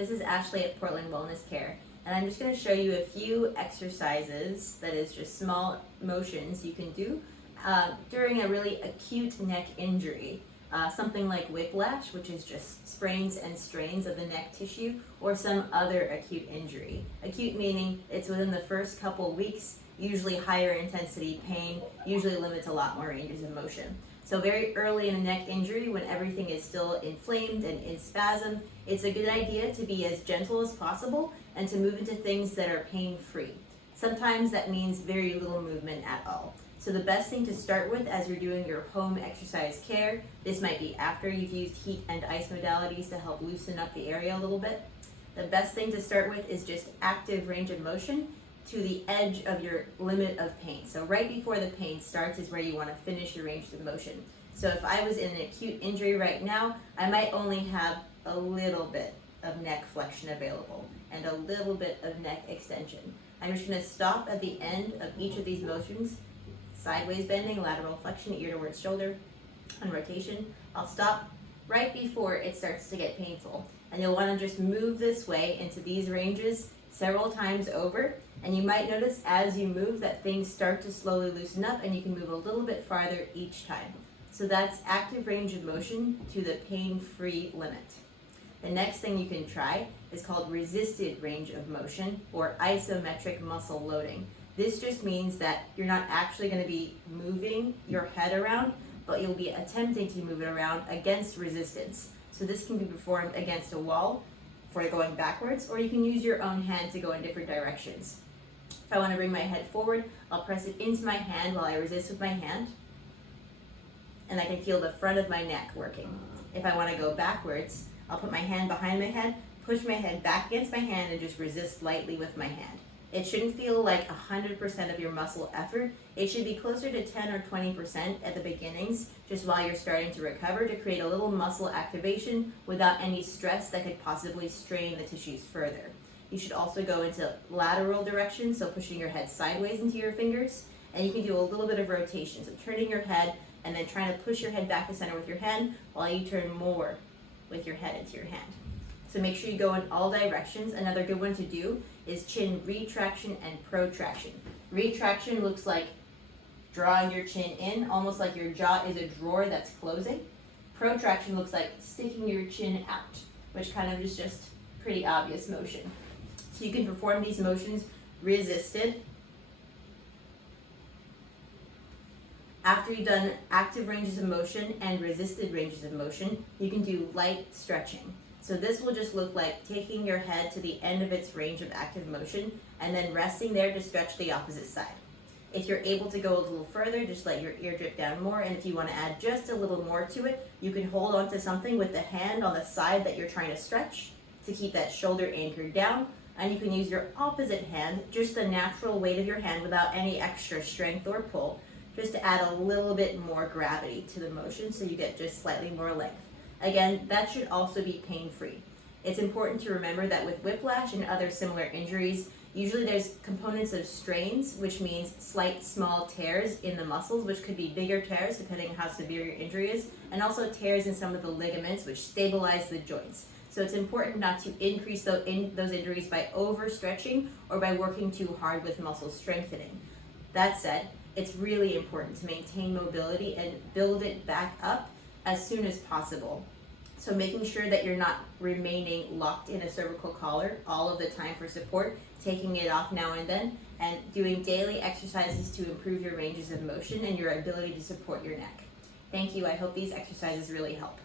This is Ashley at Portland Wellness Care, and I'm just going to show you a few exercises, that is just small motions you can do during a really acute neck injury. Something like whiplash, which is just sprains and strains of the neck tissue, or some other acute injury. Acute meaning it's within the first couple weeks, usually higher intensity pain, usually limits a lot more ranges of motion. So very early in a neck injury, when everything is still inflamed and in spasm, it's a good idea to be as gentle as possible and to move into things that are pain-free. Sometimes that means very little movement at all. So the best thing to start with as you're doing your home exercise care, this might be after you've used heat and ice modalities to help loosen up the area a little bit. The best thing to start with is just active range of motion to the edge of your limit of pain. So right before the pain starts is where you want to finish your range of motion. So if I was in an acute injury right now, I might only have a little bit of neck flexion available and a little bit of neck extension. I'm just going to stop at the end of each of these motions. Sideways bending, lateral flexion, ear towards shoulder, and rotation. I'll stop right before it starts to get painful. And you'll want to just move this way into these ranges several times over. And you might notice as you move that things start to slowly loosen up and you can move a little bit farther each time. So that's active range of motion to the pain-free limit. The next thing you can try is called resisted range of motion, or isometric muscle loading. This just means that you're not actually going to be moving your head around, but you'll be attempting to move it around against resistance. So this can be performed against a wall for going backwards, or you can use your own hand to go in different directions. If I want to bring my head forward, I'll press it into my hand while I resist with my hand, and I can feel the front of my neck working. If I want to go backwards, I'll put my hand behind my head, push my head back against my hand, and just resist lightly with my hand. It shouldn't feel like 100% of your muscle effort. It should be closer to 10 or 20% at the beginnings, just while you're starting to recover, to create a little muscle activation without any stress that could possibly strain the tissues further. You should also go into lateral direction, so pushing your head sideways into your fingers, and you can do a little bit of rotation, so turning your head and then trying to push your head back to center with your hand while you turn more with your head into your hand. So make sure you go in all directions. Another good one to do is chin retraction and protraction. Retraction looks like drawing your chin in, almost like your jaw is a drawer that's closing. Protraction looks like sticking your chin out, which kind of is just pretty obvious motion. So you can perform these motions resisted. After you've done active ranges of motion and resisted ranges of motion, you can do light stretching. So this will just look like taking your head to the end of its range of active motion and then resting there to stretch the opposite side. If you're able to go a little further, just let your ear drip down more, and if you want to add just a little more to it, you can hold onto something with the hand on the side that you're trying to stretch to keep that shoulder anchored down, and you can use your opposite hand, just the natural weight of your hand without any extra strength or pull, just to add a little bit more gravity to the motion so you get just slightly more length. Again, that should also be pain-free. It's important to remember that with whiplash and other similar injuries, usually there's components of strains, which means slight small tears in the muscles, which could be bigger tears depending on how severe your injury is, and also tears in some of the ligaments, which stabilize the joints. So it's important not to increase those injuries by overstretching or by working too hard with muscle strengthening. That said, it's really important to maintain mobility and build it back up as soon as possible. So making sure that you're not remaining locked in a cervical collar all of the time for support, taking it off now and then, and doing daily exercises to improve your ranges of motion and your ability to support your neck. Thank you. I hope these exercises really help.